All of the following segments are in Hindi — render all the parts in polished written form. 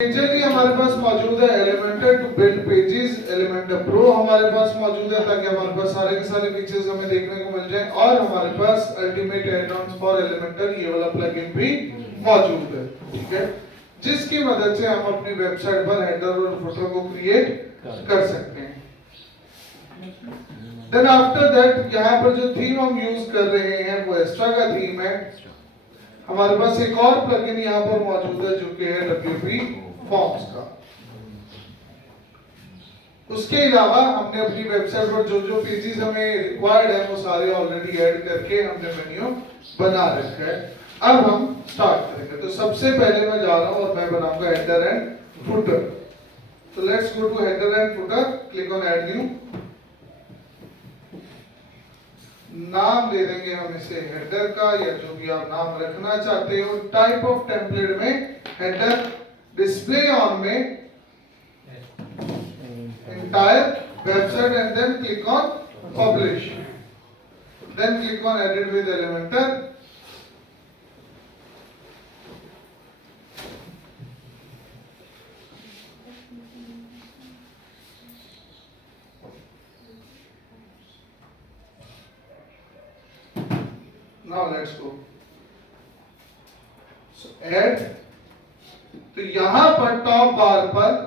मेजरली हमारे पास मौजूद है Elementor to build pages, Elementor pro हमारे पास मौजूद है ताकि हमारे पास सारे के सारे फीचर्स हमें देखने को मिल जाए, और हमारे पास अल्टीमेट एड-ऑन्स फॉर एलिमेंटर ये वाला प्लगइन भी मौजूद है। ठीक है, जिसकी मदद से हम अपनी वेबसाइट पर हेडर और फुटर को क्रिएट कर सकते हैं। देन आफ्टर दैट यहाँ पर जो थीम हम यूज कर रहे हैं वो एक्स्ट्रा का थीम है। हमारे पास एक और प्लगइन यहाँ पर मौजूद है जो कि है WP फॉर्म्स का। उसके अलावा हमने अपनी वेबसाइट पर जो जो पेजेस हमें रिक्वायर्ड है वो सारे ऑलरेडी ऐड करके हमने मेन्यू बना रखा है। अब हम स्टार्ट करेंगे। तो सबसे पहले मैं जा रहा हूं और मैं बनाऊंगा हेडर एंड फुटर। तो let's go to header and footer, click on add new. नाम दे देंगे हम इसे हेडर का या जो भी आप नाम रखना चाहते हो। टाइप ऑफ टेम्पलेट में हेडर, डिस्प्ले ऑन में entire website and then click on publish, then click on edit with Elementor. Now let's go. So add, तो यहां पर टॉप बार पर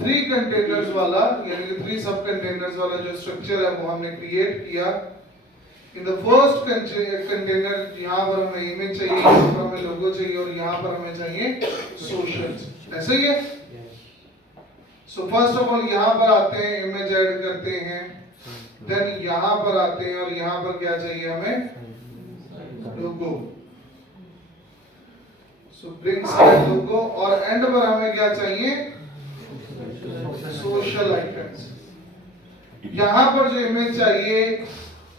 3 कंटेनर्स वाला यानी कि 3 सब कंटेनर्स वाला जो स्ट्रक्चर है वो हमने क्रिएट किया। इन द फर्स्ट कंटेनर यहाँ पर हमें इमेज चाहिए, यहाँ पर हमें लोगो चाहिए और यहाँ पर हमें चाहिए सोशल्स। ऐसे ही है। सो फर्स्ट ऑफ ऑल यहाँ पर आते हैं, इमेज ऐड करते हैं, देन यहाँ पर आते हैं और यहाँ पर क्या चाहिए हमें, लोगो। सो ब्रिंग साइड लोगो, और एंड पर हमें क्या चाहिए, सोशल आइकन्स। यहां पर जो इमेज चाहिए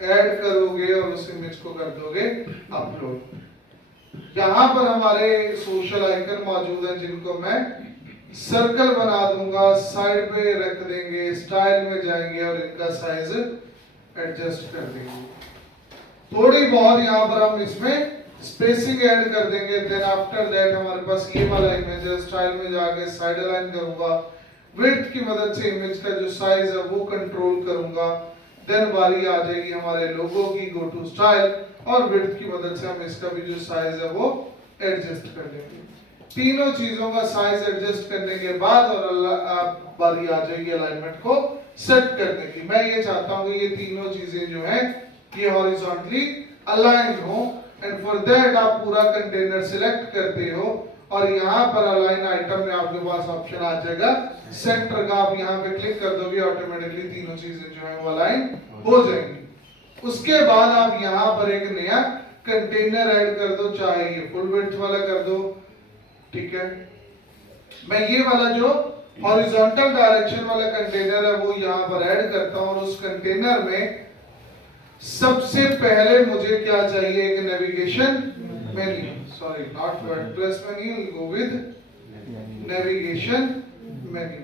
ऐड करोगे और उस इमेज को कर दोगे अपलोड। यहां पर हमारे सोशल आइकन मौजूद हैं जिनको मैं सर्कल बना दूंगा, साइड पे रख देंगे, स्टाइल में जाएंगे और इनका साइज एडजस्ट कर देंगे। थोड़ी बहुत यहां पर हम इसमें स्पेसिंग ऐड कर देंगे। देन आफ्टर दैट हमारे पास ये वाला इमेज है, स्टाइल में जाके साइड अलाइन करूंगा, विड्थ की मदद से इमेज का जो साइज है वो कंट्रोल करूंगा। देन बारी आ जाएगी हमारे लोगो की, गो टू स्टाइल, और विड्थ की मदद से हम इसका भी जो साइज है वो एडजस्ट कर देंगे। तीनों चीजों का साइज एडजस्ट करने के बाद और बारी आ जाएगी अलाइनमेंट को सेट करने की। मैं ये चाहता हूं कि ये तीनों चीजें जो हैं ये हॉरिजॉन्टली अलाइन हो, एंड फॉर दैट आप पूरा कंटेनर सिलेक्ट करते हो और यहाँ पर अलाइन आइटम में आपके पास ऑप्शन आ जाएगा सेंटर का। आप यहाँ पे क्लिक कर दोगे, ऑटोमेटिकली तीनों चीजें जो है वो अलाइन हो जाएंगी। उसके बाद आप यहाँ पर एक नया कंटेनर ऐड कर दो, चाहे ये फुल विड्थ वाला कर दो। ठीक है, मैं ये वाला जो हॉरिजॉन्टल डायरेक्शन वाला कंटेनर है वो यहाँ पर ऐड करता हूँ, और उस कंटेनर में सबसे पहले मुझे क्या चाहिए, एक navigation menu. Sorry, not WordPress menu. We'll go with navigation menu.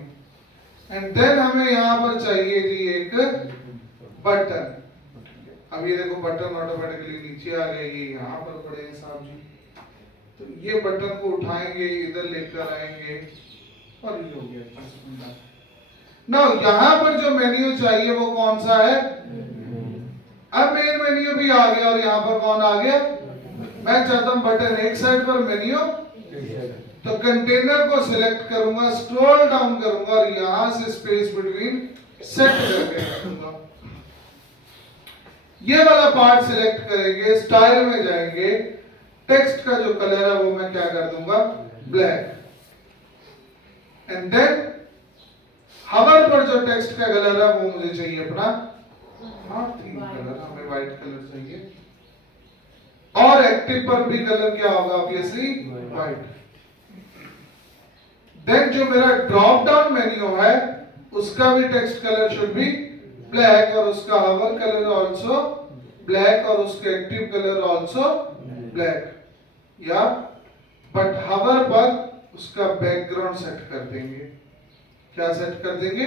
And then हमें यहाँ पर चाहिए जी एक बटन। अब ये देखो बटन ऑटोमेटिकली नीचे आ गए, ये यहाँ पर पड़े हैं साहब जी। तो ये बटन को उठाएंगे, इधर लेकर आएंगे और ये हो गया। ना यहाँ पर जो मेन्यू चाहिए वो कौन सा है, अब मेन मेन्यू भी आ गया और यहाँ पर कौन आ गया, मैं चाहता हूं बटन एक साइड पर, मेन्यू। तो कंटेनर को सिलेक्ट करूंगा, स्क्रॉल डाउन करूंगा और यहां से स्पेस बिटवीन सेट करके रखूंगा। ये वाला पार्ट सिलेक्ट करेंगे, स्टाइल में जाएंगे, टेक्स्ट का जो कलर है वो मैं क्या कर दूंगा, ब्लैक। एंड देन हवर पर जो टेक्स्ट का कलर है वो मुझे चाहिए अपना थीम कलर, हमें व्हाइट कलर चाहिए, और एक्टिव पर भी कलर क्या होगा, ऑब्वियसली व्हाइट। देन जो मेरा ड्रॉप डाउन मेन्यू है उसका भी text colour should be black, और उसका हवर कलर आल्सो ब्लैक, और उसका एक्टिव कलर आल्सो ब्लैक। या बट हवर पर उसका बैकग्राउंड सेट कर देंगे। क्या सेट कर देंगे,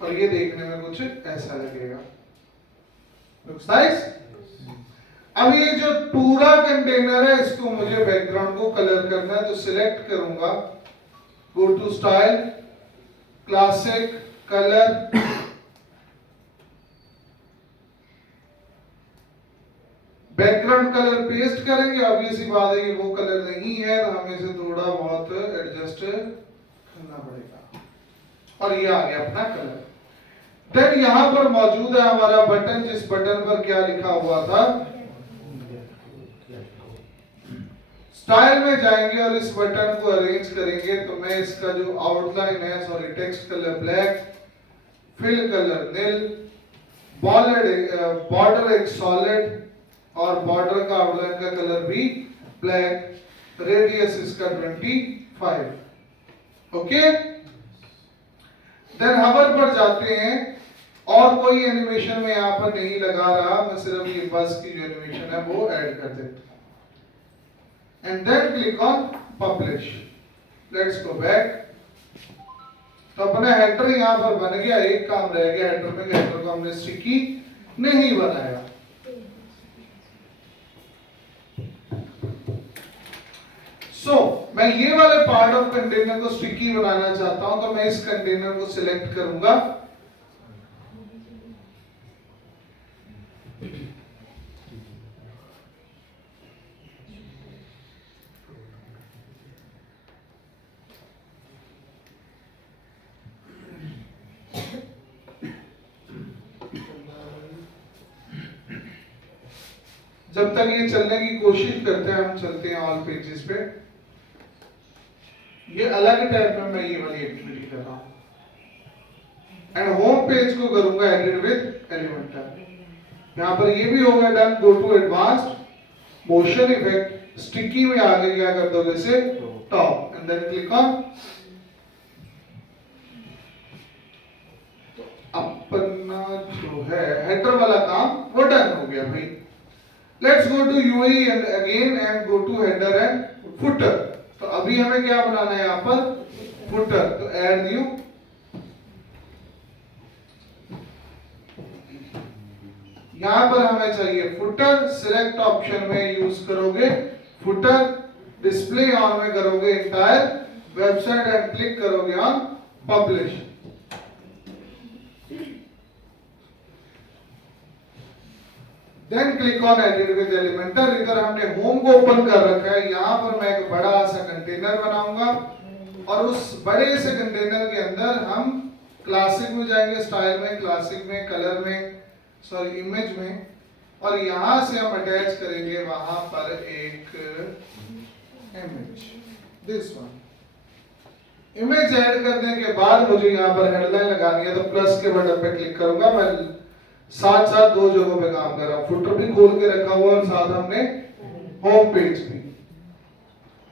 और ये देखने में कुछ ऐसा लगेगा। Looks nice? अब ये जो पूरा कंटेनर है इसको मुझे बैकग्राउंड को कलर करना है, तो सिलेक्ट करूंगा, go to style, classic, colour, background colour paste करेंगे। ऑब्वियसली बात है ये वो कलर नहीं है, तो हमें इसे थोड़ा बहुत एडजस्ट करना पड़ेगा, और ये आ गया अपना कलर। देन यहां पर मौजूद है हमारा बटन, जिस बटन पर क्या लिखा हुआ था, स्टाइल में जाएंगे और इस बटन को अरेंज करेंगे। तो मैं इसका जो आउटलाइन है, sorry, text colour black, fill colour नील, बॉर्डर एक सॉलिड, और बॉर्डर का आउटलाइन का कलर भी ब्लैक, रेडियस इसका 25। ओके, देन हवर पर जाते हैं, और कोई एनिमेशन में यहां पर नहीं लगा रहा, मैं सिर्फ ये बस की जो एनिमेशन है वो ऐड कर देता हूं, and then click on publish. Let's go back. तो अपना हेडर यहां पर बन गया, एक काम रह गया हेडर में, हेडर को हमने स्टिकी नहीं बनाया। मैं ये वाले पार्ट ऑफ कंटेनर को स्टिकी बनाना चाहता हूं, तो मैं इस कंटेनर को सिलेक्ट करूंगा, जब तक ये चलने की कोशिश करते हैं हम चलते हैं ऑल पेजेस पे। ये अलग टैब में मैं ये वाली एक्टिविटी कर रहा हूं, एंड होम पेज को करूंगा एडिट विद एलिमेंटर। यहां पर ये भी होगा done, go to advanced motion effect, sticky में आगे क्या कर दोगे इसे top, and then click on. अपना जो है हेडर वाला काम वो डन हो गया भाई। Let's go to UI and again and go to header and footer. तो अभी हमें क्या बनाना है यहाँ पर, फुटर, तो ऐड न्यू, यहां पर हमें चाहिए फुटर, सिलेक्ट ऑप्शन में यूज करोगे फुटर, डिस्प्ले ऑन में करोगे इंटायर वेबसाइट एंड क्लिक करोगे on publish. Then click on edit with Elementor. इधर हमने होम को ओपन कर रखा है, यहां पर मैं एक बड़ा सा कंटेनर बनाऊंगा, और उस बड़े से कंटेनर के अंदर हम क्लासिक में जाएंगे, स्टाइल में, क्लासिक में, कलर में, सॉरी इमेज में, और यहां से हम अटैच करेंगे वहां पर एक image, this one. Image add करने के बाद मुझे यहां पर हेडलाइन लगानी है, तो प्लस के बटन पे क्लिक करूंगा। मैं साथ साथ दो जगहों पे काम कर रहा हूं, फुटर भी खोल के रखा हुआ और साथ हमने होम पेज भी।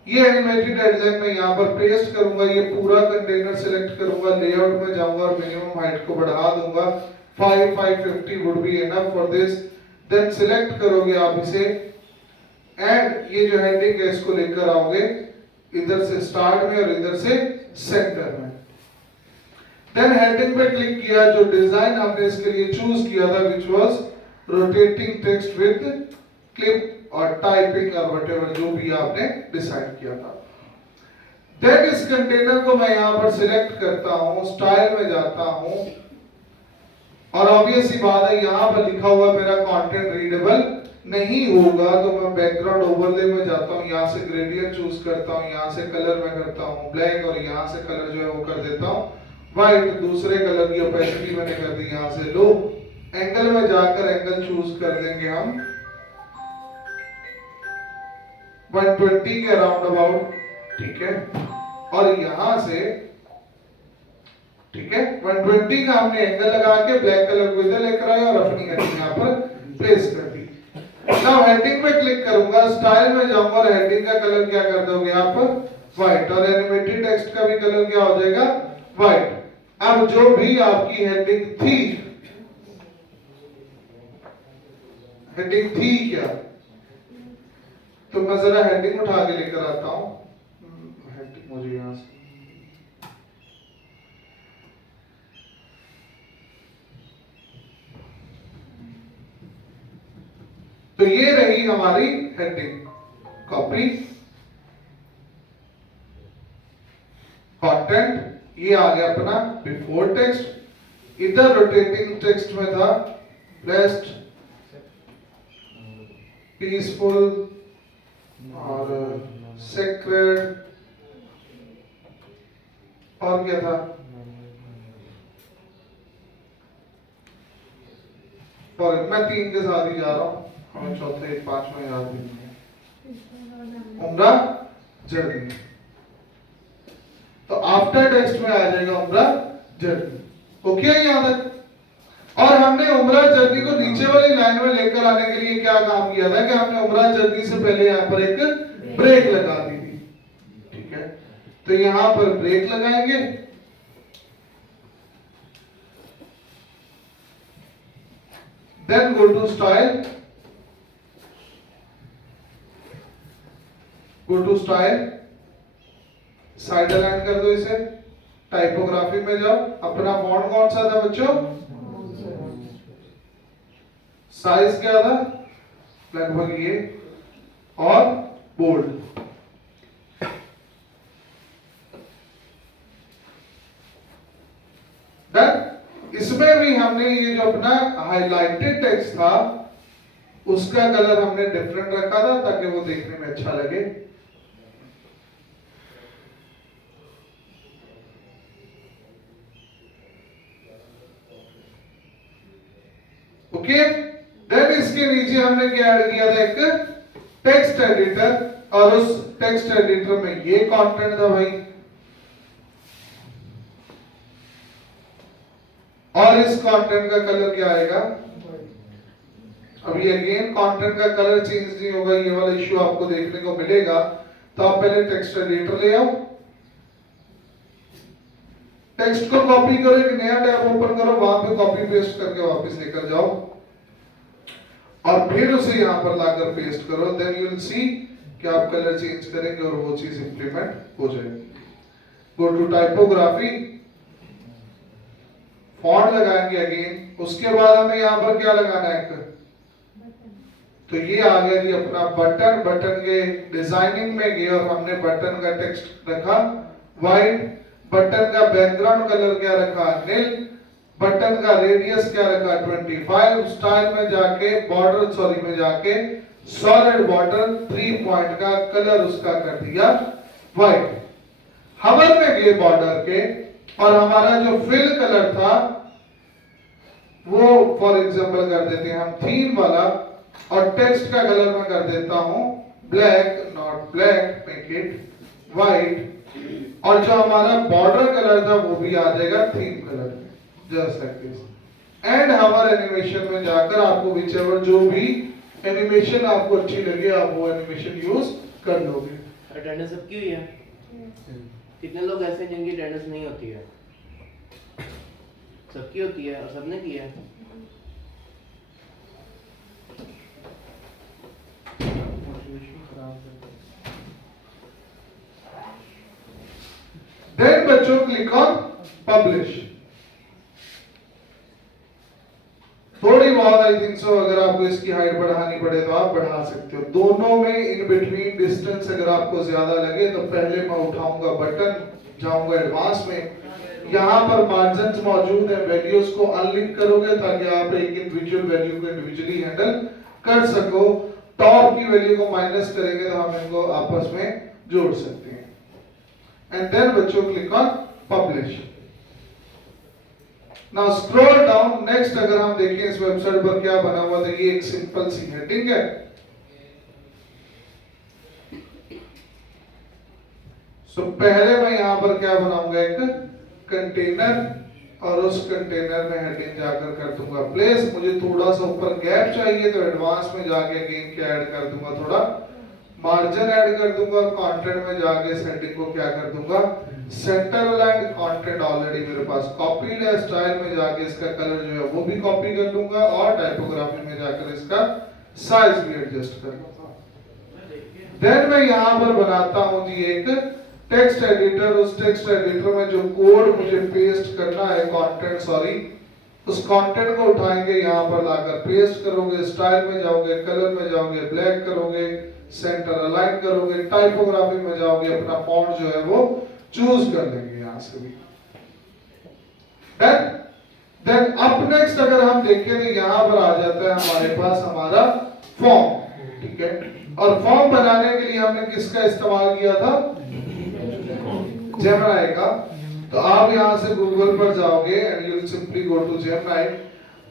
ये एनिमेटेड हेडलाइन में यहां पर पेस्ट करूंगा, ये पूरा कंटेनर सिलेक्ट करूंगा, लेआउट में जाऊंगा और मिनिमम हाइट को बढ़ा दूंगा, 550 would be enough for this. Then select करोगे आप इसे, एंड ये जो हेडिंग है इसको लेकर आओगे इधर से स्टार्ट में और इधर से सेंटर में। देन हेडिंग पे क्लिक किया, जो डिजाइन हमने इसके लिए चूज किया था which was rotating text with clip और टाइपिंग और व्हाटएवर जो भी आपने डिसाइड किया था। देन इस कंटेनर को मैं यहां पर सिलेक्ट करता हूं, स्टाइल में जाता हूं, और ऑब्वियस सी बात है यहां पर लिखा हुआ मेरा कंटेंट रीडेबल नहीं होगा, तो मैं बैकग्राउंड ओवरले में जाता हूं, यहां से ग्रेडियंट चूज करता हूं, यहां से कलर में करता हूं ब्लैक, और यहां से कलर जो है वो कर देता हूं व्हाइट। दूसरे कलर की ओपेसिटी मैंने कर दी यहां से लो। एंगल में जाकर एंगल चूज कर लेंगे हम 120 के अराउंड अबाउट, ठीक है, और यहां से, ठीक है, 120 का हमने एंगल लगा के ब्लैक कलर को इधर लेकर आया और अपनी हेडिंग यहां पर प्लेस कर दी। नाउ हेडिंग पे क्लिक करूंगा, स्टाइल में जाऊंगा और हेडिंग का कलर क्या कर दोगे आप, व्हाइट, और एनिमेटेड टेक्स्ट का भी कलर क्या हो जाएगा, व्हाइट। अब जो भी आपकी हेडिंग थी क्या, तो मैं जरा हेडिंग उठा के लेकर आता हूं, हेडिंग मुझे यहां से, तो ये रही हमारी हेडिंग। कॉपी, कंटेंट, ये आ गया अपना बिफोर टेक्स्ट। इधर रोटेटिंग टेक्स्ट में था ब्लेस्ड, पीसफुल और सेक्रेड, और क्या था, और मैं 3 के साथ ही जा रहा हूं, हमें चौथे 5वां याद नहीं है। उम्रा जर्नी, तो आफ्टर टेक्स्ट में आ जाएगा उम्रा जर्नी। ओके यहाँ तक। और हमने उम्रा जर्नी को नीचे वाली लाइन में लेकर आने के लिए क्या काम किया था कि हमने उम्रा जर्नी से पहले यहाँ पर एक ब्रेक लगा दी थी। ठीक है, तो यहाँ पर ब्रेक लगाएंगे। Then go to style, go to style, side align कर दो इसे। टाइपोग्राफी में जाओ, अपना फॉन्ट कौन सा था बच्चों, साइज क्या था, लगभग ये, और बोल्ड। इसमें भी हमने ये जो अपना हाइलाइटेड टेक्स्ट था उसका कलर हमने डिफरेंट रखा था ताकि वो देखने में अच्छा लगे। ओके, देन इसके नीचे हमने क्या ऐड किया था, एक टेक्स्ट एडिटर, और उस टेक्स्ट एडिटर में ये कंटेंट था भाई, और इस कंटेंट का कलर क्या आएगा। अभी अगेन कंटेंट का कलर चेंज नहीं होगा, ये वाला इश्यू आपको देखने को मिलेगा। तो आप पहले टेक्स्ट एडिटर ले आओ, टेक्स्ट को कॉपी करो, एक नया टैब ओपन करो, वहां पे कॉपी पेस्ट करके वापस लेकर जाओ और फिर उसे यहां पर लाकर पेस्ट करो। देन यू विल सी कि आप कलर चेंज करेंगे और वो चीज इंप्लीमेंट हो जाएगी। गो टू टाइपोग्राफी, फॉन्ट लगाएंगे अगेन। उसके बाद हमें यहां पर क्या लगाना है, तो ये आ गया जी अपना बटन। बटन के डिजाइनिंग में गए और हमने बटन का टेक्स्ट रखा व्हाइट, बटन का बैकग्राउंड कलर क्या रखा नील, बटन का रेडियस क्या रखा 25, स्टाइल में जाके बॉर्डर सॉरी में जाके सॉलिड बॉर्डर 3 पॉइंट का कलर उसका कर दिया व्हाइट। हवर में गए बॉर्डर के और हमारा जो फिल कलर था वो फॉर एग्जांपल कर देते हैं हम थीम वाला, और टेक्स्ट का कलर मैं कर देता हूं black, not black, make it white, और जो हमारा बॉर्डर कलर था वो भी आ जाएगा थीम कलर में, जस्ट लाइक दिस। एंड हमारे एनिमेशन में जाकर आपको विचेवर जो भी एनिमेशन आपको अच्छी लगे आप वो एनिमेशन यूज कर लोगे। अटेंडेंस सबकी हुई है? कितने लोग ऐसे हैं जिनकी अटेंडेंस नहीं होती है? सबकी होती है और सबने की है। देन बच्चों क्लिक ऑन पब्लिश। थोड़ी बहुत आई थिंक सो अगर आपको इसकी हाइट बढ़ानी पड़े तो आप बढ़ा सकते हो। दोनों में इन बिटवीन डिस्टेंस अगर आपको ज्यादा लगे तो पहले मैं उठाऊंगा बटन, जाऊंगा एडवांस में, यहाँ पर मार्जिन मौजूद है, वैल्यूज को अनलिंक करोगे ताकि आप एक इंडिविजुअल वैल्यू को इंडिविजुअली हैंडल कर सको। टॉप की वैल्यू को माइनस करेंगे तो हम इनको आपस में जोड़ सकते हैं। एंड देन बच्चों click on publish. Now scroll down, next अगर हम देखें इस वेबसाइट पर क्या बना हुआ था, ये एक सिंपल सी हेडिंग है। सो पहले मैं यहां पर क्या बनाऊंगा, एक कंटेनर, और उस कंटेनर में हेडिंग जाकर कर दूंगा प्लेस। मुझे थोड़ा सा ऊपर गैप चाहिए तो एडवांस में जाके अगेन क्या ऐड कर दूंगा, थोड़ा मार्जिन ऐड कर दूंगा, और कंटेंट में जाके सेटिंग को क्या कर दूंगा, सेंटर अलाइंड। कंटेंट ऑलरेडी मेरे पास कॉपीड है, स्टाइल में जाके इसका कलर जो है वो भी कॉपी कर लूंगा, और टाइपोग्राफी में जाकर इसका साइज भी एडजस्ट कर लूंगा। देन मैं यहां पर बनाता हूं जी एक टेक्स्ट एडिटर। उस टेक्स्ट एडिटर में जो कोड मुझे पेस्ट करना है, कंटेंट सॉरी, उस कंटेंट को उठाएंगे, यहाँ पर लाकर पेस्ट करोगे, स्टाइल में जाओगे, कलर में जाओगे, ब्लैक करोगे, सेंटर अलाइन करोगे, टाइपोग्राफी में जाओगे, अपना फॉन्ट जो है वो चूज कर लेंगे यहाँ से भी। देन अप नेक्स्ट अगर हम देखें तो यहाँ पर आ जाता है हमारे पास हमारा फॉर्म, ठीक है। और फॉर्म बनाने के लिए हमने किसका इस्तेमाल किया था? जेमिनी का। तो आप यहाँ से गूगल पर जाओगे and you will simply go to Gemini,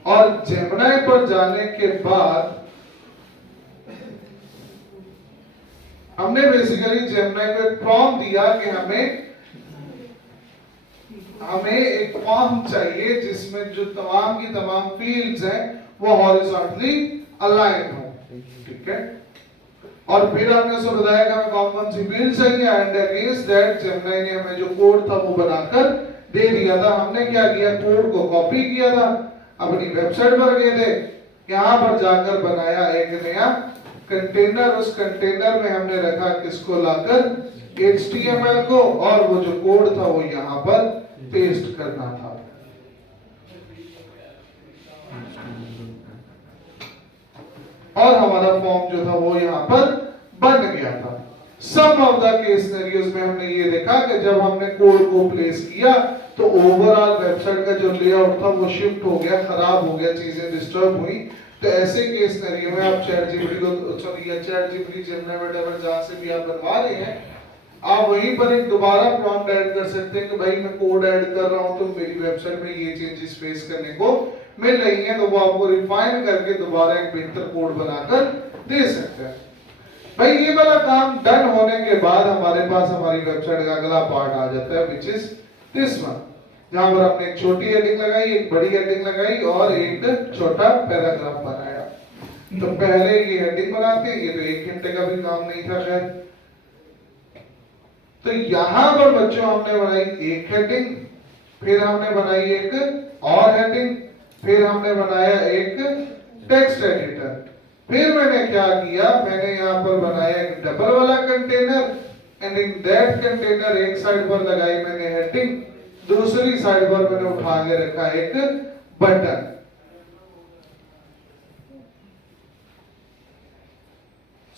और जेमिनी पर जाने के बाद हमने बेसिकली जेमिनी को एक प्रॉम्प्ट दिया कि हमें एक फॉर्म चाहिए जिसमें जो तमाम की तमाम फील्ड्स हैं वो हॉरिजॉन्टली अलाइन हो, ठीक है। और फिर हमने उसको बताया कि हमें कौन कौन सी फील्ड चाहिए, एंड अगेंस्ट दैट जेमिनी ने हमें जो कोड था वो बनाकर दे दिया था। हमने क्या किया, कोड को कॉपी किया था, अपनी वेबसाइट पर गए थे, यहाँ पर जाकर बनाया एक नया कंटेनर। उस कंटेनर में हमने रखा किसको, लाकर HTML को, और वो जो कोड था वो यहाँ पर पेस्ट करना था। और हमारा फॉर्म जो था वो यहाँ पर बन गया था। सम ऑफ द केस सिनेरियोज में हमने ये देखा कि जब हमने कोड को प्लेस किया तो ओवरऑल वेबसाइट का जो लेआउट था वो शिफ्ट हो गया, खराब हो गया, चीजें डिस्टर्ब हुई। तो ऐसे केस सिनेरियो में आप ChatGPT को, सॉरी या ChatGPT, जेमिनी, व्हाटएवर जहां से भी आप बनवा रहे हैं, आप वहीं पर एक दोबारा प्रॉम्प्ट ऐड कर सकते हैं कि भाई मैं कोड ऐड कर रहा हूं तो मेरी वेबसाइट में ये चेंजेस फेस करने को मिल रही हैं, तो वो आपको रिफाइन करके दोबारा एक बेहतर कोड बनाकर दे सकते हैं। भाई ये वाला काम डन होने के बाद हमारे पास हमारी वेबसाइट का अगला पार्ट आ जाता है, विच इज दिस वन, जहां पर आपने एक छोटी हेडिंग लगाई, एक बड़ी हेडिंग लगाई और एक छोटा पैराग्राफ बनाया। तो पहले ये हेडिंग बनाते हैं, ये तो 1 घंटे का भी काम नहीं था खैर। तो यहां पर बच्चों हमने बनाई एक हेडिंग, फिर हमने बनाई एक और हेडिंग, फिर हमने बनाया एक टेक्स्ट एडिटर, फिर मैंने क्या किया, मैंने यहाँ पर बनाया एक डबल वाला container, and in that container एक साइड पर लगाई मैंने हेडिंग, दूसरी साइड पर मैंने उठा के रखा एक बटन।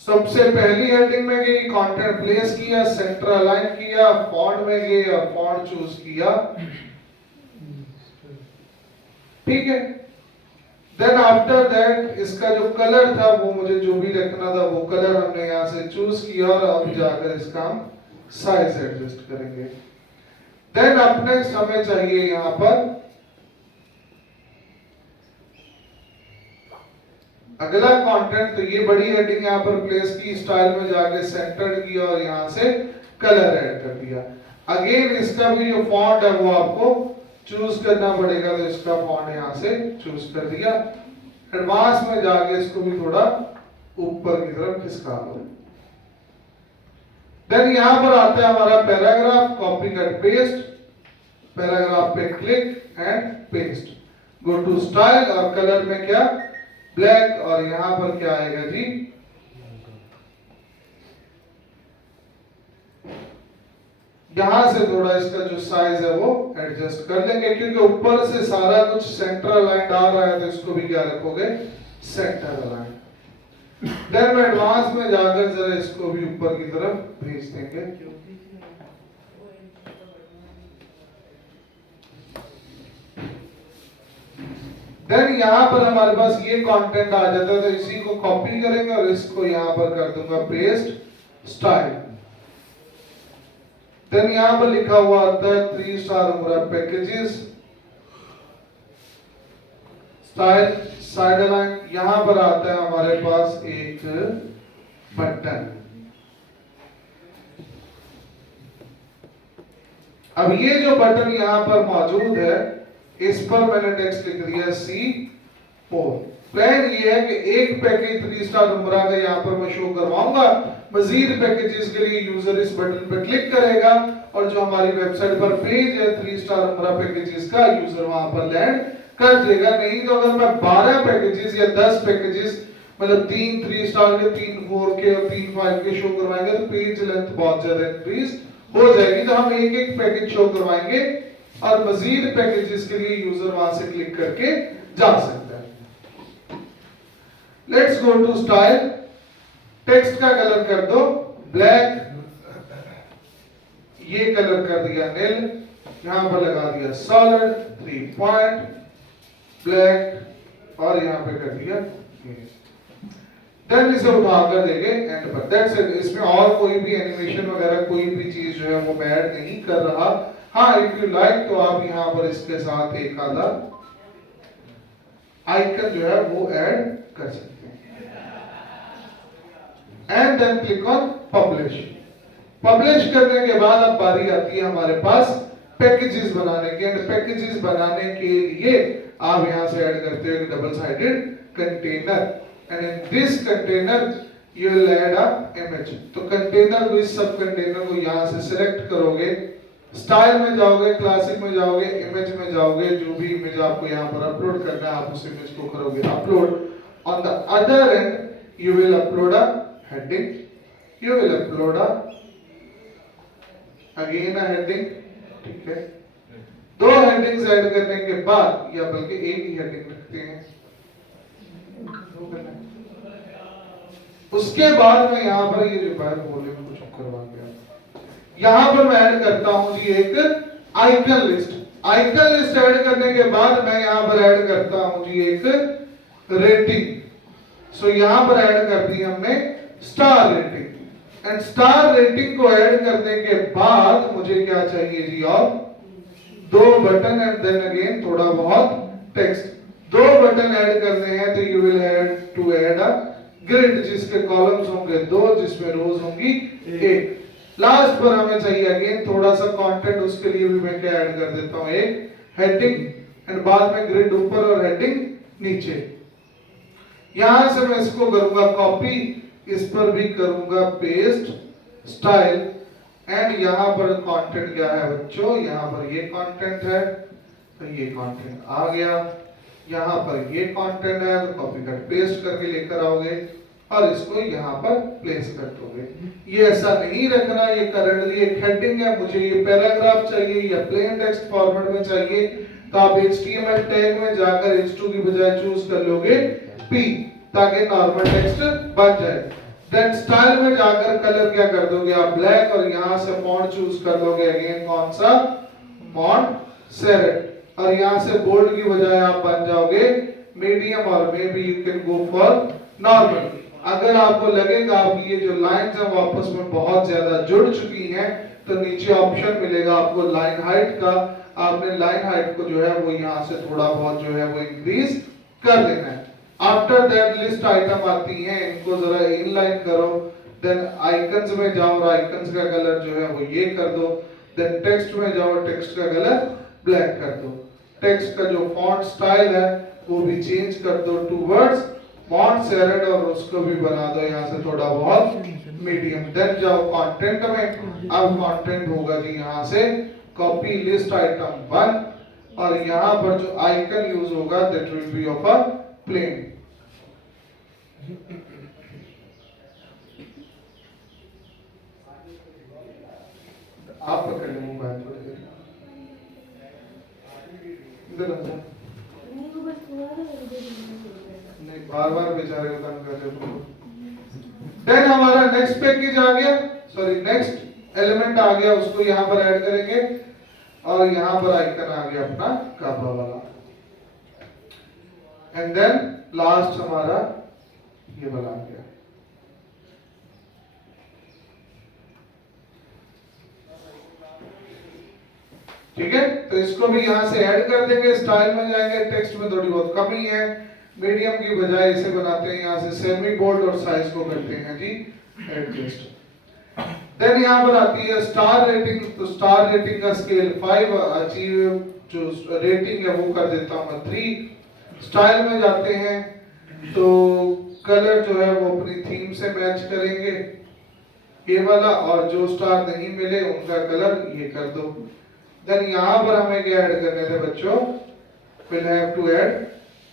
सबसे पहली हेडिंग में गई, कंटेंट प्लेस किया, सेंटर अलाइन किया, फॉन्ट में गए और फॉन्ट चूज किया, ठीक है। देन आफ्टर दैट इसका जो कलर था वो मुझे जो भी रखना था वो कलर हमने यहाँ से चूज किया, और अब जाकर इसका हम साइज एडजस्ट करेंगे। देन अब नेक्स्ट हमें चाहिए यहाँ पर अगला कंटेंट, तो ये बड़ी हेडिंग यहाँ पर प्लेस की, स्टाइल में जाके सेंटर्ड किया और यहाँ से कलर ऐड कर दिया। अगेन इसका भी जो फॉन्ट है वो आपको चूज करना पड़ेगा, तो इसका फॉन्ट यहाँ से चूज कर दिया। एडवांस में जाके इसको भी थोड़ा ऊपर की तरफ खिसका लो। देन यहाँ पर आता है हमारा paragraph, copy cut paste, paragraph पे click and paste, go to style, और कलर में क्या, ब्लैक, और यहाँ पर क्या आएगा जी, यहां से थोड़ा इसका जो साइज है वो एडजस्ट कर लेंगे, क्योंकि ऊपर से सारा कुछ सेंटर अलाइंड आ रहा है, तो इसको भी क्या रखोगे, सेंटर अलाइंड। देन मैं एडवांस में जाकर जरा इसको भी ऊपर की तरफ भेज देंगे। देन यहाँ पर हमारे पास ये कंटेंट आ जाता है, तो इसी को कॉपी करेंगे और इसको यहाँ पर कर दूंगा पेस्ट, स्टाइल। देन यहाँ पर लिखा हुआ आता है 3 स्टार उमरा पैकेजेस, स्टाइल, साइड अलाइन। यहाँ पर आता है हमारे पास एक बटन। अब ये जो बटन यहाँ पर मौजूद है, इस पर मैंने टेक्स्ट लिख दिया C4। प्लान ये है कि एक पैकेज 3 स्टार उमरा का यहाँ पर मैं शो करवाऊंगा, मजीद पैकेजेस के लिए यूजर इस बटन पर क्लिक करेगा और जो हमारी वेबसाइट पर पेज है 3 स्टार उमरा पैकेजेस का, यूजर वहां पर लैंड कर देगा। नहीं तो अगर मैं 12 पैकेजेस या 10 पैकेजेस, मतलब 3 3 स्टार के, 3 4 के और 3 5 के शो करवाएंगे तो पेज लेंथ बहुत ज्यादा इंक्रीज हो जाएगी। तो हम एक एक पैकेज शो करवाएंगे और मजीद पैकेजेस के लिए यूजर वहां से क्लिक करके जा सकता है। Let's go to style. Text का कलर कर दो ब्लैक, ये कलर कर दिया नील, यहां पर लगा दिया सॉलिड 3 पॉइंट ब्लैक और यहां पे कर दिया देन इसे उठाकर देंगे एंड पर। That's it. इसमें और कोई भी एनिमेशन वगैरह कोई भी चीज जो है वो मैं ऐड नहीं कर रहा। हाँ, इफ यू लाइक तो आप यहां पर इसके साथ एक आधा आइकन जो है वो ऐड कर सकते हैं and then click on publish. Publish करने के बाद अब बारी आती है हमारे पास पैकेजेस बनाने की। एंड पैकेजेस बनाने के लिए आप यहां से ऐड करते हो double sided container and in this container you will add a image. तो कंटेनर को, इस सब कंटेनर को यहां से सिलेक्ट करोगे, स्टाइल में जाओगे, क्लासिक में जाओगे, इमेज में जाओगे, जो भी इमेज आपको यहां पर अपलोड करना है आप उस इमेज को करोगे upload. On the other and you will upload a heading, you will upload a again a heading. ठीक है, 2 हेडिंग्स ऐड करने के बाद, या बल्कि एक ही हेडिंग रखते हैं, उसके बाद मैं यहां पर ये रिपायर बोले में कुछ करवा गया, यहां पर मैं ऐड करता हूं जी एक icon list. Icon list add करने के बाद मैं यहां पर ऐड करता हूं जी एक रेटिंग। सो यहां पर ऐड कर दी हमने star rating and star rating को ऐड करने के बाद मुझे क्या चाहिए जी, और 2 बटन एंड देन अगेन थोड़ा बहुत टेक्स्ट। 2 बटन ऐड करने हैं तो you will have to add a grid जिसके कॉलम्स होंगे 2, जिसमें रोज होंगी 1। लास्ट पर हमें चाहिए अगेन थोड़ा सा कंटेंट, उसके लिए भी मैं क्या ऐड कर देता हूं एक हेडिंग एंड बाद में ग्रिड ऊपर और हेडिंग नीचे। यहां से मैं इसको करूंगा कॉपी, इस पर भी करूंगा पेस्ट स्टाइल एंड यहां पर कंटेंट क्या है बच्चों, यहां पर ये कंटेंट है तो ये कंटेंट आ गया, यहां पर ये कंटेंट है तो कॉपी कट पेस्ट करके लेकर आओगे और इसको यहां पर प्लेस कर दोगे। ये ऐसा नहीं रखना, ये करंटली एक हेडिंग है, मुझे ये पैराग्राफ चाहिए या प्लेन टेक्स्ट फॉर्मेट में चाहिए तो आप HTML टैग में जाकर H2 की बजाय चूज कर लोगे P ताकि नॉर्मल टेक्स्ट बन जाए। देन स्टाइल में जाकर कलर क्या कर दोगे आप ब्लैक और यहां से फॉन्ट चूज कर लोगे अगेन कौन सा, फॉन्ट सेरेट, और यहां से बोल्ड की बजाय आप बन जाओगे मीडियम और may be you can go for normal. अगर आपको लगेगा आपकी ये जो लाइंस हैं वो आपस में बहुत ज्यादा जुड़ चुकी हैं तो नीचे ऑप्शन मिलेगा आपको लाइन हाइट का, आपने लाइन हाइट को जो है वो यहां से थोड़ा बहुत जो है वो इंक्रीज कर देना है। आफ्टर दैट लिस्ट आइटम आती हैं, इनको जरा इनलाइन करो, देन आइकन्स में जाओ और आइकन्स का कलर जो है वो ये कर दो, देन टेक्स्ट में जाओ टेक्स्ट का कलर ब्लैक कर दो, टेक्स्ट का जो फॉन्ट स्टाइल है वो भी चेंज कर दो टूवर्ड्स फॉन्ट सेरेट और उसको भी बना दो यहां से थोड़ा बहुत मीडियम। देन जाओ कंटेंट में, अब कंटेंट होगा जी यहां से कॉपी लिस्ट आइटम 1 और यहां पर जो आइकन यूज होगा that will be of a plane. आप पकड़ लो मोबाइल थोड़ी देर, इधर आ जाओ, नहीं बार-बार बेचारे को तंग कर रहे हो। देन हमारा नेक्स्ट पैकेज आ गया, सॉरी नेक्स्ट एलिमेंट आ गया, उसको यहां पर ऐड करेंगे और यहां पर आइकन आ गया अपना काबा वाला एंड देन लास्ट हमारा ये वाला आ गया। ठीक है, तो इसको भी यहां से ऐड कर देंगे, स्टाइल में जाएंगे, टेक्स्ट में थोड़ी बहुत कमी है, मीडियम की बजाय इसे बनाते हैं यहां से सेमी बोल्ड और साइज को करते हैं जी एडजस्ट। देन यहां पर आती है स्टार रेटिंग, तो स्टार रेटिंग का स्केल 5, अचीव जो रेटिंग है वो कर देता हूं मैं 3। स्टाइल में जाते हैं तो कलर जो है वो अपनी थीम से मैच करेंगे ये वाला, और जो स्टार नहीं मिले उनका कलर ये कर दो। देन यहां पर हमें क्या ऐड करने थे बच्चों, will have to add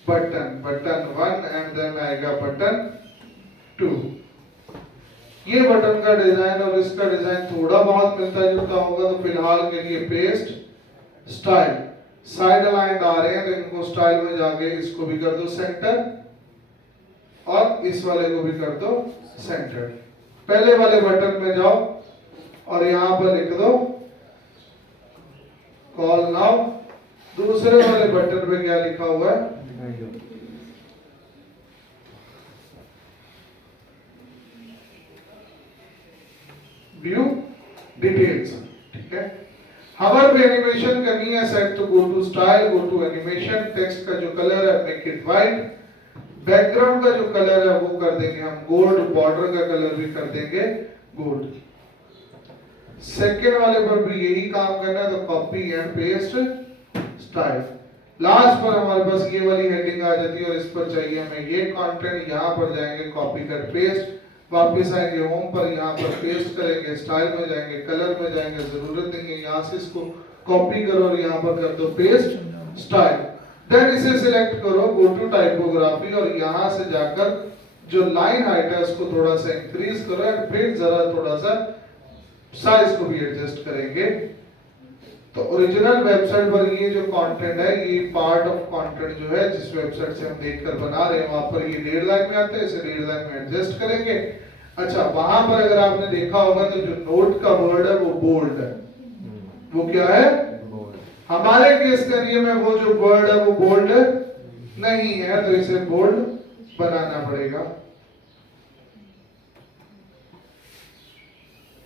button, button 1 and then आएगा बटन 2। ये बटन का डिजाइन और इसका डिजाइन थोड़ा बहुत मिलता जुलता होगा तो फिलहाल के लिए पेस्ट स्टाइल, साइड अलाइंड आ रहे हैं तो इनको स्टाइल में जाके इसको भी कर दो सेंटर और इस वाले को भी कर दो सेंटर। पहले वाले बटन में जाओ और यहां पर लिख दो कॉल नाउ। दूसरे वाले बटन पे क्या लिखा हुआ है? View details. ठीक है, हवर पे एनिमेशन करनी है, set to go to style, go to animation. Text का जो कलर है मेक इट व्हाइट। बैकग्राउंड का जो कलर है वो कर देंगे हम गोल्ड, बॉर्डर का कलर भी कर देंगे गोल्ड। सेकेंड वाले पर भी यही काम करना है, तो copy and paste style. Last पर हमारे पास ये वाली हेडिंग आ जाती है और इस पर चाहिए हमें ये कंटेंट। यहाँ पर जाएंगे कॉपी कट पेस्ट, वापस आएंगे होम पर, यहाँ पर पेस्ट करेंगे, स्टाइल में जाएंगे, कलर में जाएंगे, जरूरत नहीं है यहाँ से इसको कॉपी करो और यहाँ पर कर दो पेस्ट स्टाइल। देन इसे सिलेक्ट करो, गो टू टाइपोग्राफी और यहाँ से जाकर जो लाइन हाइट है उसको थोड़ा सा इंक्रीज करो और फिर जरा थोड़ा सा साइज को भी एडजस्ट करेंगे। तो ओरिजिनल वेबसाइट पर ये जो कंटेंट है, ये पार्ट ऑफ कंटेंट जो है जिस वेबसाइट से हम देखकर बना रहे हैं वहां पर ये 1.5 लाइन में आता है, इसे 1.5 लाइन में एडजस्ट करेंगे। अच्छा, वहां पर अगर आपने देखा होगा तो जो नोट का वर्ड है वो बोल्ड है। वो क्या है? हमारे केस के लिए में वो जो वर्ड है वो बोल्ड नहीं है, तो इसे बोल्ड बनाना पड़ेगा।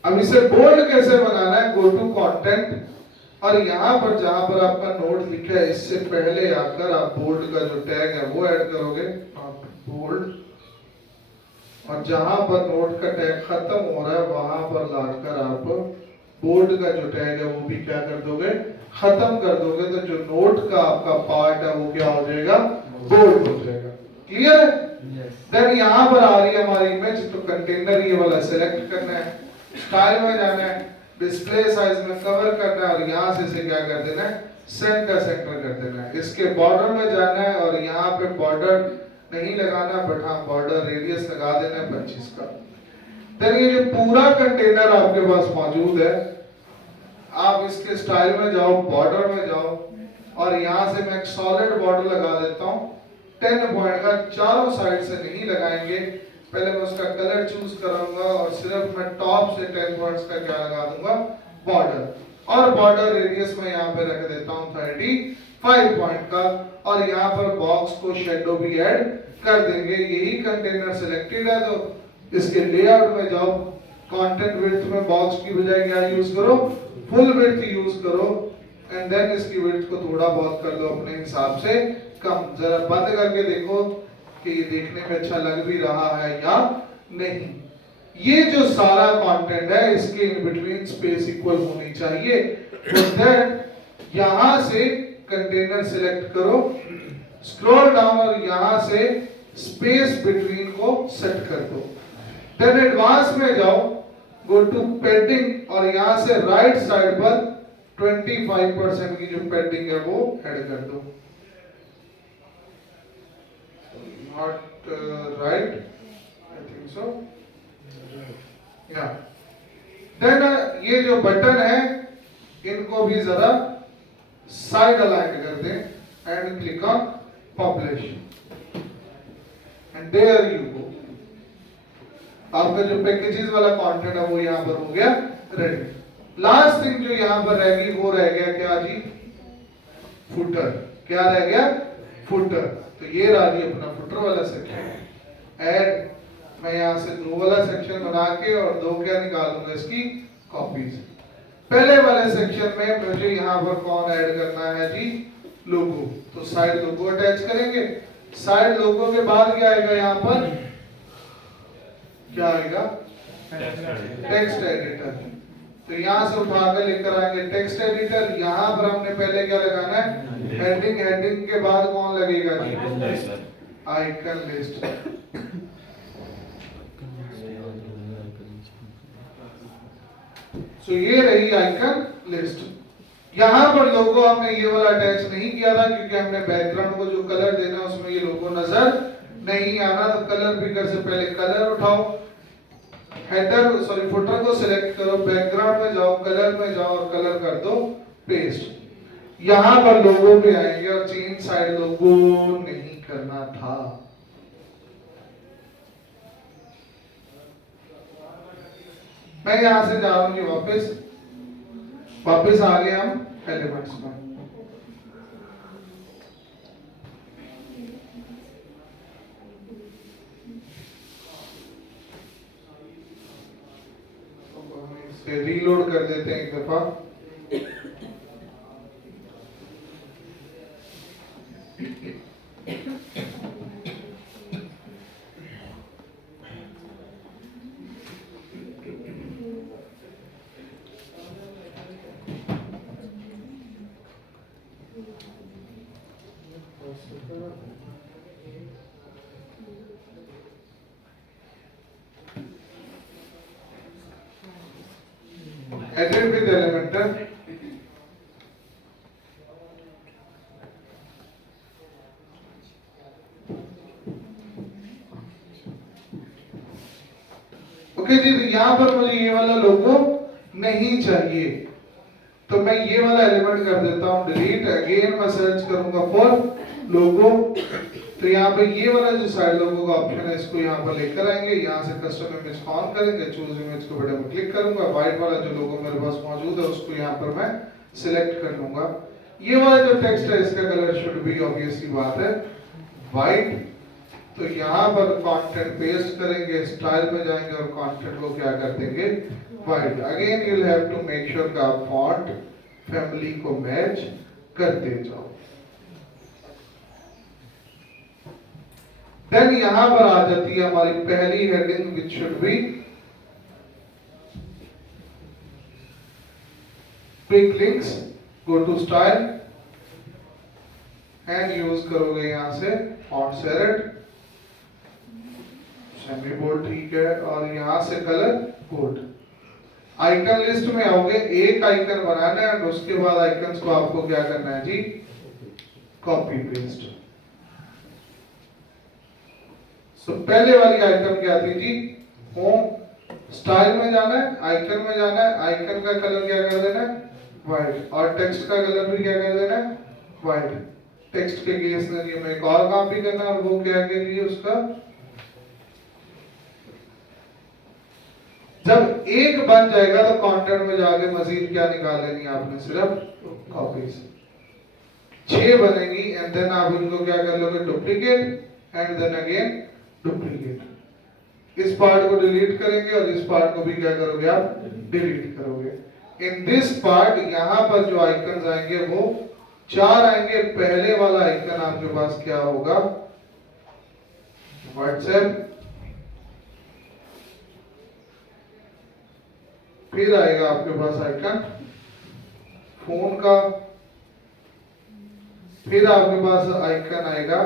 अब इसे बोल्ड कैसे बनाना है? गो टू कंटेंट और यहां पर जहां पर आपका नोट लिखा है इससे पहले आकर आप बोल्ड का जो टैग है वो ऐड करोगे, आप बोल्ड। और जहां पर नोट का टैग खत्म हो रहा है वहां पर लाकर आप बोल्ड का जो टैग है वो भी क्या कर दोगे? खत्म कर दोगे। तो जो नोट का आपका पार्ट है वो क्या हो जाएगा? बोल्ड हो जाएगा। क्लियर है? देन यहां पर आ रही है हमारी इमेज, तो कंटेनर ये वाला सिलेक्ट करना है, स्टाइल में जाना है, डिस्प्ले साइज में कवर करना है और यहाँ से इसे क्या कर देना है? सेंटर कर देना है। इसके बॉर्डर में जाना है और यहाँ पे बॉर्डर नहीं लगाना, बट हाँ बॉर्डर रेडियस लगा देना है 25 का। देन ये जो पूरा कंटेनर आपके पास मौजूद है, आप इसके स्टाइल में जाओ, बॉर्डर में जाओ और यहाँ से मैं एक सॉलिड बॉर्डर लगा देता हूँ 10 पॉइंट का। चारों साइड से नहीं लगाएंगे, पहले मैं उसका कलर चूज करूंगा और सिर्फ मैं टॉप से 10 पॉइंट्स का क्या लगा दूंगा? बॉर्डर। और बॉर्डर रेडियस में यहाँ पे रख देता हूँ 35 पॉइंट का और यहाँ पर बॉक्स को शेडो भी ऐड कर देंगे। यही कंटेनर सिलेक्टेड है तो इसके लेआउट में जाओ, कंटेंट विड्थ में बॉक्स की बजाय क्या यूज करो? फुल विड्थ यूज करो एंड देन इसकी विड्थ को थोड़ा बहुत कर लो अपने हिसाब से कम। जरा बंद करके देखो कि ये देखने में अच्छा लग भी रहा है या नहीं। ये जो सारा कंटेंट है इसके इन बिटवीन स्पेस इक्वल होनी चाहिए। तो दैट यहां से कंटेनर सिलेक्ट करो, स्क्रॉल डाउन और यहां से स्पेस बिटवीन को सेट कर दो। देन एडवांस में जाओ, गो टू पैडिंग और यहां से राइट साइड पर 25% की जो पैडिंग है वो ऐड कर दो। Not right, I think so. Yeah. Then ये जो बटन है इनको भी जरा साइड अलाइन कर दें and click on publish and there you go. आपका जो पैकेजेस वाला कंटेंट है वो यहाँ पर हो गया रेडी। लास्ट थिंग जो यहाँ पर रह गई वो रह गया क्या जी? फुटर। क्या रह गया? फुटर। तो ये रहा जी अपना फुटर वाला सेक्शन। ऐड मैं यहाँ से दो वाला सेक्शन बना के और दो क्या निकाल दूंगा इसकी कॉपीज। पहले वाले सेक्शन में मुझे यहाँ पर कौन ऐड करना है जी? लोगो। तो साइड लोगो अटैच करेंगे। साइड लोगो के बाद क्या आएगा? यहाँ पर क्या आएगा? Text editor. तो यहाँ से उठाकर लेकर आएंगे टेक्स्ट एडिटर। यहाँ पर हमने पहले क्या लगाना है? हेडिंग। हेडिंग के बाद कौन लगेगा जी? Icon list. सो ये रही आइकन लिस्ट। यहाँ पर लोगो हमने ये वाला अटैच नहीं किया था क्योंकि हमने बैकग्राउंड को जो कलर देना उसमें ये लोगो नजर नहीं आना। तो कलर पिकर से पहले कलर उठाओ, हेडर सॉरी फुटर को सिलेक्ट करो, बैकग्राउंड में जाओ, कलर में जाओ और कलर कर दो पेस्ट। यहां पर लोगों पे आएंगे और चेंज साइड लोगो नहीं करना था। मैं यहां से जा रहा हूं कि वापस आ गए हम एलिमेंट्स में। इसे रीलोड कर देते हैं एक दफा। Edit with Elementor. ओके जी, तो यहाँ पर मुझे ये वाला लोगो नहीं चाहिए, तो मैं ये वाला एलिमेंट कर देता हूँ डिलीट। अगेन मैं सर्च करूंगा फॉर लोगो, तो यहाँ पे ये वाला जो साइड लोगो का ऑप्शन है इसको यहाँ पर लेकर आएंगे। यहाँ से कस्टम इमेज को ऑन करेंगे, चूज इमेज को बटन में क्लिक करूंगा। व्हाइट वाला जो लोगो मेरे पास मौजूद है उसको यहाँ पर मैं सिलेक्ट कर लूंगा। ये वाला जो टेक्स्ट है इसका कलर शुड बी, ऑब्वियसली बात है, व्हाइट। तो यहाँ पर कंटेंट पेस्ट करेंगे, स्टाइल में जाएंगे और कंटेंट को क्या कर देंगे, white. Again you will have to make sure का फॉन्ट फैमिली को मैच करते जाओ। देन यहां पर आ जाती है हमारी पहली heading which should be quick links. Go to style and use करोगे यहां से फॉन्ट सेरेट, सेमी बोल्ड, ठीक है, और यहां से कलर कोड। आइकन लिस्ट में आओगे, एक आइकन बनाना है और उसके बाद आइकन्स को आपको क्या करना है जी, कॉपी पेस्ट। सो पहले वाली आइटम क्या थी जी, होम। स्टाइल में जाना है, आइकन में जाना है, आइकन का कलर क्या कर देना है, व्हाइट, और टेक्स्ट का कलर भी क्या कर देना है, व्हाइट। टेक्स्ट के केस में ये मैं एक और काम भी करना है, और वो क्या के लिए उसका, जब एक बन जाएगा तो कंटेंट में जाके मजीद क्या निकाल लेनी है आपने, सिर्फ कॉपीज। 6 बनेगी एंड देन आप इनको क्या कर लोगे, duplicate and then again duplicate. इस पार्ट को डिलीट करेंगे और इस पार्ट को भी क्या करोगे आप, डिलीट करोगे। इन दिस पार्ट यहां पर जो आइकन्स आएंगे वो 4 आएंगे। पहले वाला आइकन आपके पास क्या होगा, व्हाट्सएप, फिर आएगा आपके पास आइकन फोन का, फिर आपके पास आइकन आएगा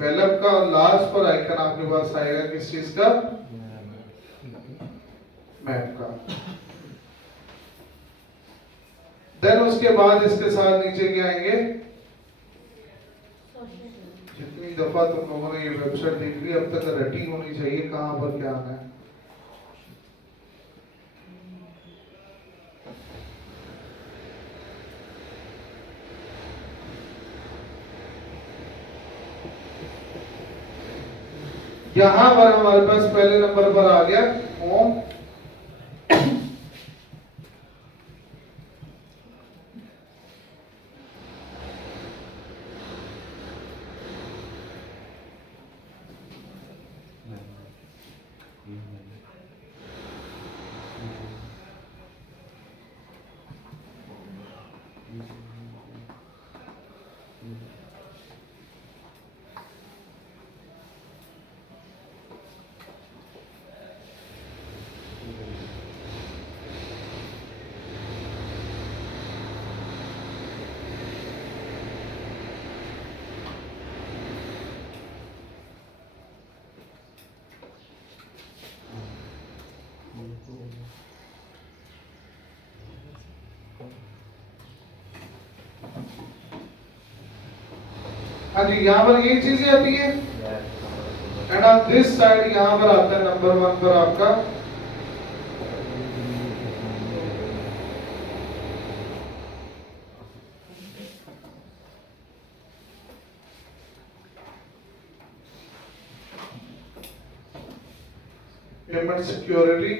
वेलअप का, और लास्ट पर आइकन आपके पास आएगा किस चीज का, मैप का। देन उसके बाद इसके साथ नीचे क्या आएंगे, जितनी दफा तुम लोगों ने ये वेबसाइट देख ली अब तक रटी होनी चाहिए कहां पर क्या आना है। यहां पर हमारे पास पहले नंबर पर आ गया होम। हाँ जी, यहाँ पर ये चीजें आती है एंड ऑन दिस साइड यहाँ पर आता है नंबर 1 पर आपका पेमेंट सिक्योरिटी,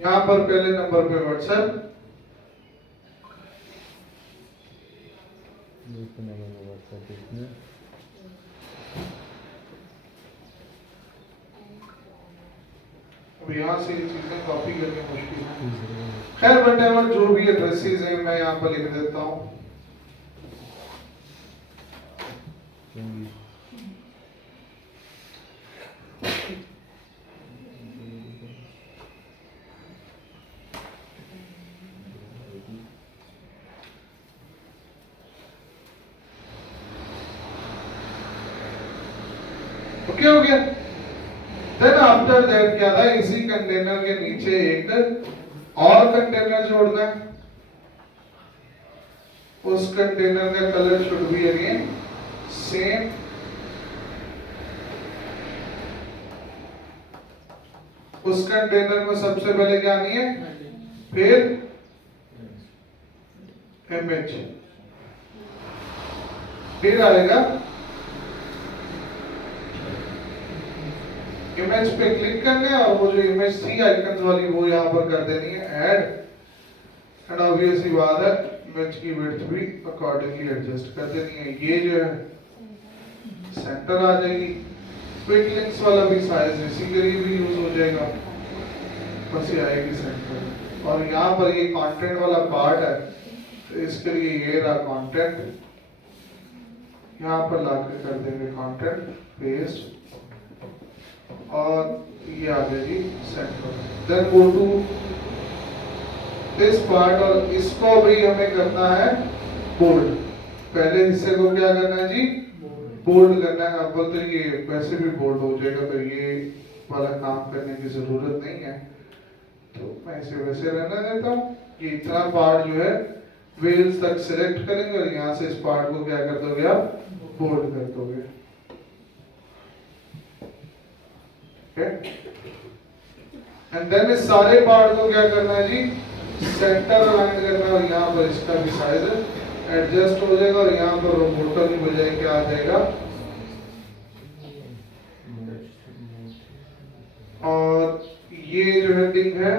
यहाँ पर पहले नंबर पे व्हाट्सएप, अब यहाँ से ये चीजें कॉपी करनी मुश्किल है। खैर वटेवर जो भी एड्रेसेस हैं मैं यहाँ पर लिख देता हूँ। ओके हो गया। देन आफ्टर दैट क्या था, इसी कंटेनर के नीचे एक और कंटेनर जोड़ना है। उस कंटेनर का colour should be again same. उस कंटेनर में सबसे पहले क्या आनी है, फिर इमेज, फिर आएगा इमेज पे क्लिक करना है और वो जो इमेज थी आइकन्स वाली वो यहाँ पर कर देनी है ऐड। एंड ऑब्वियसली बात है इमेज की विड्थ भी अकॉर्डिंगली एडजस्ट कर देनी है। ये जो है सेंटर आ जाएगी। क्विक लिंक्स वाला भी साइज इसी के लिए भी यूज हो जाएगा, बस ये आएगी सेंटर। और यहाँ पर ये कंटेंट वाला पार्ट है तो इसके लिए ये रहा कंटेंट, यहाँ पर लाके कर देंगे कंटेंट पेस्ट और ये आ जाएगी centre. Then go to this part और इसको भी हमें करना है बोल्ड। पहले हिस्से को क्या करना है जी, बोल्ड करना है। अब तो ये वैसे भी बोल्ड हो जाएगा तो ये वाला काम करने की जरूरत नहीं है, तो मैं इसे वैसे रहने देता हूँ। ये इतना पार्ट जो है वेल्स तक सिलेक्ट करेंगे और यहाँ से इस पार्ट को क्या कर दोगे आप, बोल्ड कर दोगे। एंड देन इस सारे पार्ट को क्या करना है जी, सेंटर अलाइन करना है और यहाँ पर इसका भी साइज एडजस्ट हो जाएगा और यहाँ पर रोबोटो की बजाय क्या आ जाएगा, और ये जो हेडिंग है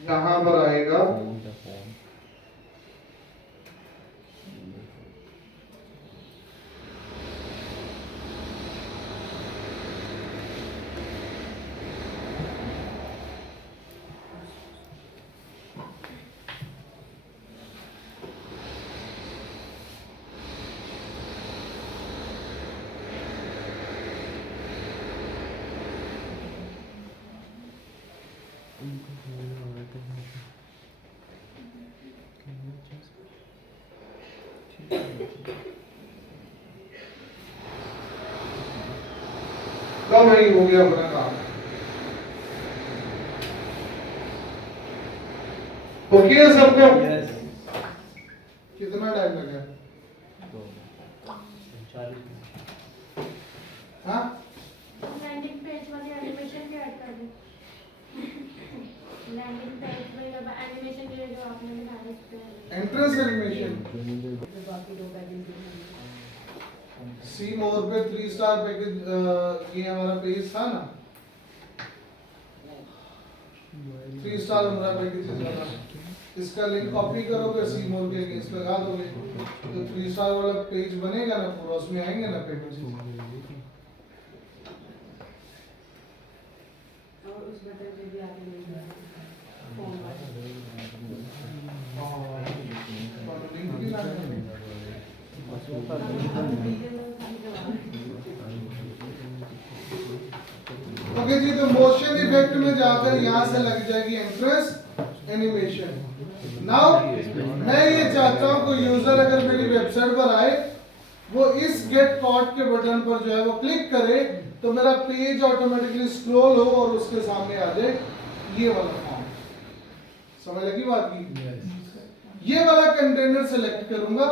यहाँ पर आएगा तो भाई हो गया अपना काम। ओके है सबको? कितना टाइम लगा? हाँ? लैंडिंग पेज वाली एनिमेशन भी ऐड कर दो। लैंडिंग पेज में अब एनिमेशन के लिए जो आपने दिखाया उस पे एंट्रेंस एनिमेशन बाकी दो पैकेज सी मोर पे 3 स्टार पैकेज ये हमारा पेज था ना, 3 स्टार हमारा पैकेज वाला, इसका लिंक कॉपी करोगे सी मोर के अगेंस्ट लगा दोगे तो 3 स्टार वाला पेज बनेगा ना पूरा, उसमें आएंगे ना पैकेज। और उस बटन पे भी आके मिल जाएगा फॉर्म वाला। और लिंक भी लगाना ओके जी। तो मोशन इफेक्ट में जाकर यहाँ से लग जाएगी एंट्रेंस एनिमेशन। नाउ मैं ये चाहता हूँ कोई यूजर अगर मेरी वेबसाइट पर आए वो इस गेट कॉर्ड के बटन पर जो है वो क्लिक करे तो मेरा पेज ऑटोमेटिकली स्क्रॉल हो और उसके सामने आ जाए ये वाला फॉर्म। समझ लगी बात की? ये वाला कंटेनर सेलेक्ट करूंगा,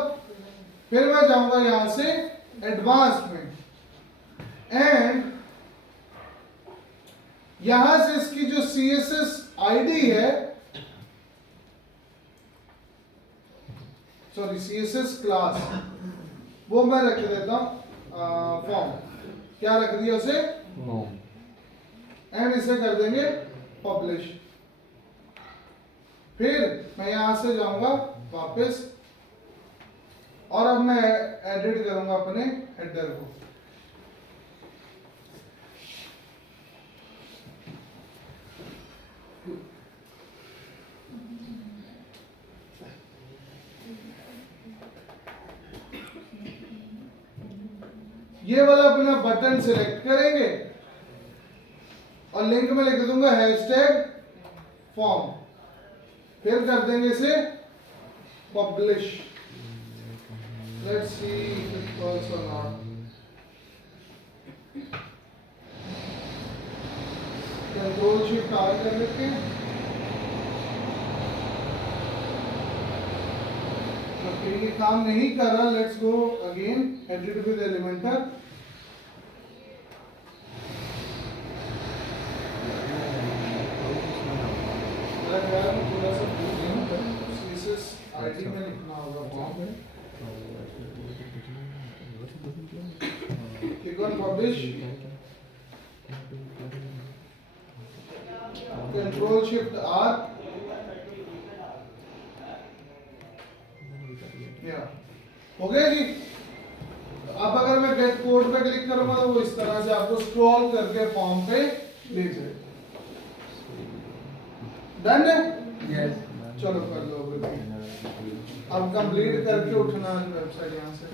फिर मैं जाऊंगा यहां से एडवांस में एंड यहां से इसकी जो CSS आईडी है, सॉरी CSS क्लास, वो मैं रख देता हूं फॉर्म। क्या रख दिया उसे? एंड इसे कर देंगे पब्लिश। फिर मैं यहां से जाऊंगा वापस और अब मैं एडिट करूंगा अपने हेडर को। ये वाला अपना बटन सिलेक्ट करेंगे और लिंक में लिख दूंगा हैशटैग फॉर्म, फिर कर देंगे इसे publish. Let's see if it works और नॉट। कंट्रोल शिफ्ट आर कर लेते हैं। ओके, ये काम नहीं कर रहा। Let's go again, edit with Elementor. थोड़ा सा CSS आईडी में लिखना होगा form. Click on publish, control shift R. हो गया जी। अब अगर मैं गेट कोड पे क्लिक करूंगा तो वो इस तरह से आपको स्क्रॉल करके फॉर्म पे ले जाएगा। डन है? यस। चलो कर लो अब कंप्लीट करके उठना है वेबसाइट यहाँ से।